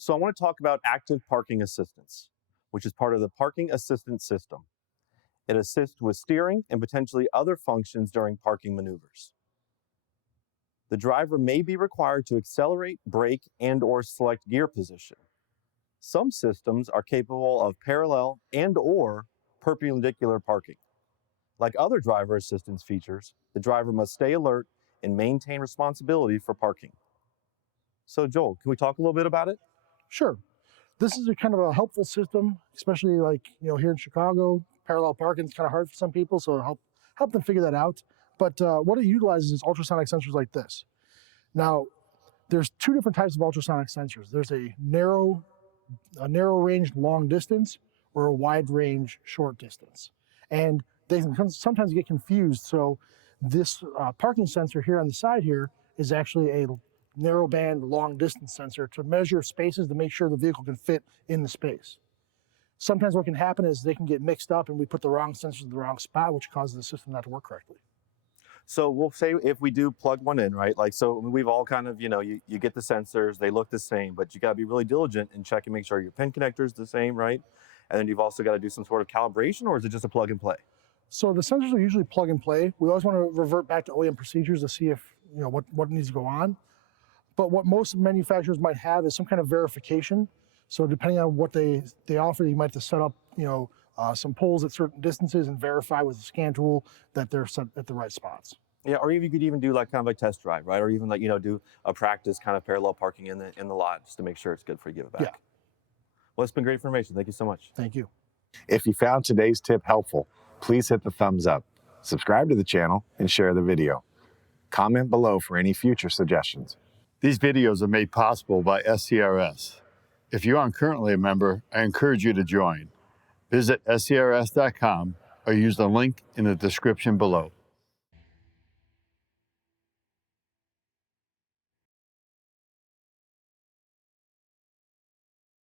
So I want to talk about active parking assistance, which is part of the parking assistance system. It assists with steering and potentially other functions during parking maneuvers. The driver may be required to accelerate, brake, and/or select gear position. Some systems are capable of parallel and/or perpendicular parking. Like other driver assistance features, the driver must stay alert and maintain responsibility for parking. So Joel, can we talk a little bit about it? Sure. This is a kind of a helpful system, especially like, here in Chicago, parallel parking is kind of hard for some people, so it'll help them figure that out. But what it utilizes is ultrasonic sensors like this. Now, there's two different types of ultrasonic sensors. There's a narrow range long distance or a wide range short distance. And they can sometimes get confused. So this parking sensor here on the side here is actually a narrow band long distance sensor to measure spaces to make sure the vehicle can fit in the space. Sometimes what can happen is they can get mixed up and we put the wrong sensors in the wrong spot, which causes the system not to work correctly. So we'll say if we do plug one in, right? Like, so we've all kind of, you get the sensors, they look the same, but you got to be really diligent and check and make sure your pin connector is the same, right? And then you've also got to do some sort of calibration, or is it just a plug and play? So the sensors are usually plug and play. We always want to revert back to OEM procedures to see if, what needs to go on. But what most manufacturers might have is some kind of verification. So depending on what they offer, you might have to set up, some poles at certain distances and verify with a scan tool that they're set at the right spots. Yeah, or you could even do like kind of a test drive, right? Or even like, do a practice kind of parallel parking in the lot just to make sure it's good for you to give it back. Yeah. Well, it's been great information. Thank you so much. Thank you. If you found today's tip helpful, please hit the thumbs up, subscribe to the channel, and share the video. Comment below for any future suggestions. These videos are made possible by SCRS. If you aren't currently a member, I encourage you to join. Visit scrs.com or use the link in the description below.